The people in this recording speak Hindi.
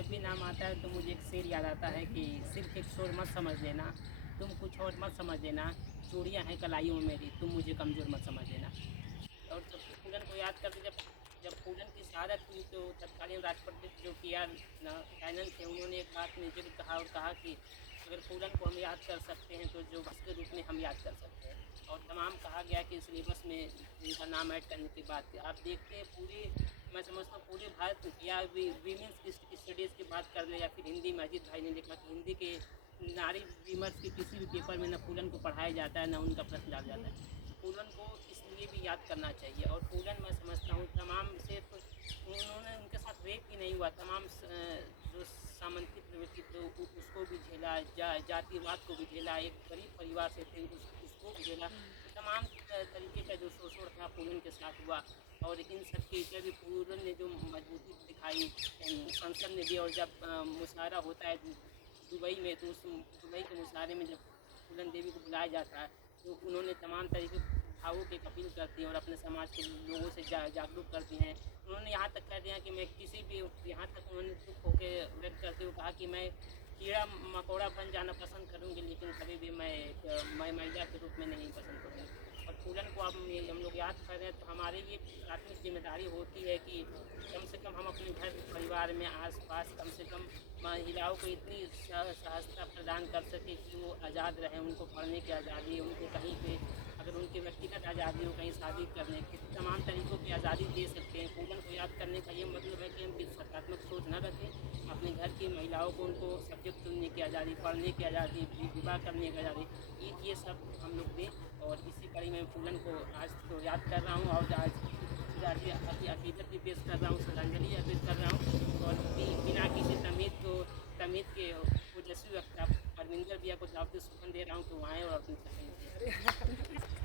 जब भी नाम आता है तो मुझे एक शेर याद आता है कि सिर्फ एक शोर मत समझ लेना, तुम कुछ और मत समझ लेना, चूड़ियाँ हैं कलाइयों में मेरी, तुम मुझे कमज़ोर मत समझ लेना। और जब भी फूलन को याद करते, जब जब फूलन की शहादत हुई तो तत्कालीन राष्ट्रपति जो KR नारायणन थे, उन्होंने एक बात में ज़िक्र कहा और कहा कि अगर फूलन को हम याद कर सकते हैं तो जो बस के रूप में हम याद कर सकते हैं। और तमाम कहा गया कि सिलेबस में इनका नाम ऐड करने की बात है। आप देखते हैं पूरे, मैं समझता हूँ पूरे भारत में, या वीमेंस स्टडीज़ की बात कर लें या फिर हिंदी में, अजीत भाई ने लिखा कि हिंदी के नारी विमर्श के किसी भी पेपर में न फूलन को पढ़ाया जाता है, न उनका प्रश्न डाला जाता है। तो फूलन को इसलिए भी याद करना चाहिए। और फूलन मैं समझता हूँ तमाम सिर्फ उन्होंने, उनके साथ रेप ही नहीं हुआ, तमाम जो सामंती प्रवृत्ति तो उसको भी झेला, जातिवाद को भी झेला, एक गरीब परिवार से थे उसको भी झेला। तो तमाम तरीके का जो शोषण था फूलन के साथ हुआ। और इन सब के ऊपर भी फूलन ने जो मजबूती दिखाई संसद में भी। और जब मुशायरा होता है दुबई में, तो उस दुबई के मुशायरे में जब फूलन देवी को बुलाया जाता है तो उन्होंने तमाम तरीके भावों की अपील करती हैं और अपने समाज के लोगों से जागरूक करती हैं। उन्होंने यहाँ तक कह दिया कि मैं किसी भी, यहाँ तक उन्होंने दुख होकर व्यक्त करते हुए कहा कि मैं कीड़ा मकोड़ा बन जाना पसंद करूँगी, लेकिन कभी भी मैं महिला के रूप में नहीं पसंद करूँगी। और फूलन को अब हम लोग याद कर रहे हैं तो हमारी ये प्राथमिक जिम्मेदारी होती है कि कम से कम हम अपने घर परिवार में आस-पास कम से कम महिलाओं को इतनी सहजता प्रदान कर सकें कि वो आज़ाद रहें, उनको पढ़ने की आज़ादी, उनको कहीं पे अगर उनकी व्यक्तिगत आज़ादी हो, कहीं शादी करने की, तमाम तरीक़ों की आज़ादी दे सकते हैं। फूलन को याद करने का ये मतलब है कि हम किसी सकारात्मक सोच न रखें, अपने घर की महिलाओं को उनको सब्जेक्ट चुनने की आज़ादी, पढ़ने की आज़ादी, विवाह करने की आज़ादी, ये सब हम लोग दें। और इसी कड़ी में फूलन को आज तो याद कर रहा हूँ और आज अपनी अकीदत भी पेश कर रहा हूँ, श्रद्धांजलि अर्पित कर रहा हूँ। और बिना किसी तमीद के ओजस्वी वक्ता परमिंदर भैया को दावत सुखन दे रहा हूँ कि वो आएँ और अपनी तकरीर दें।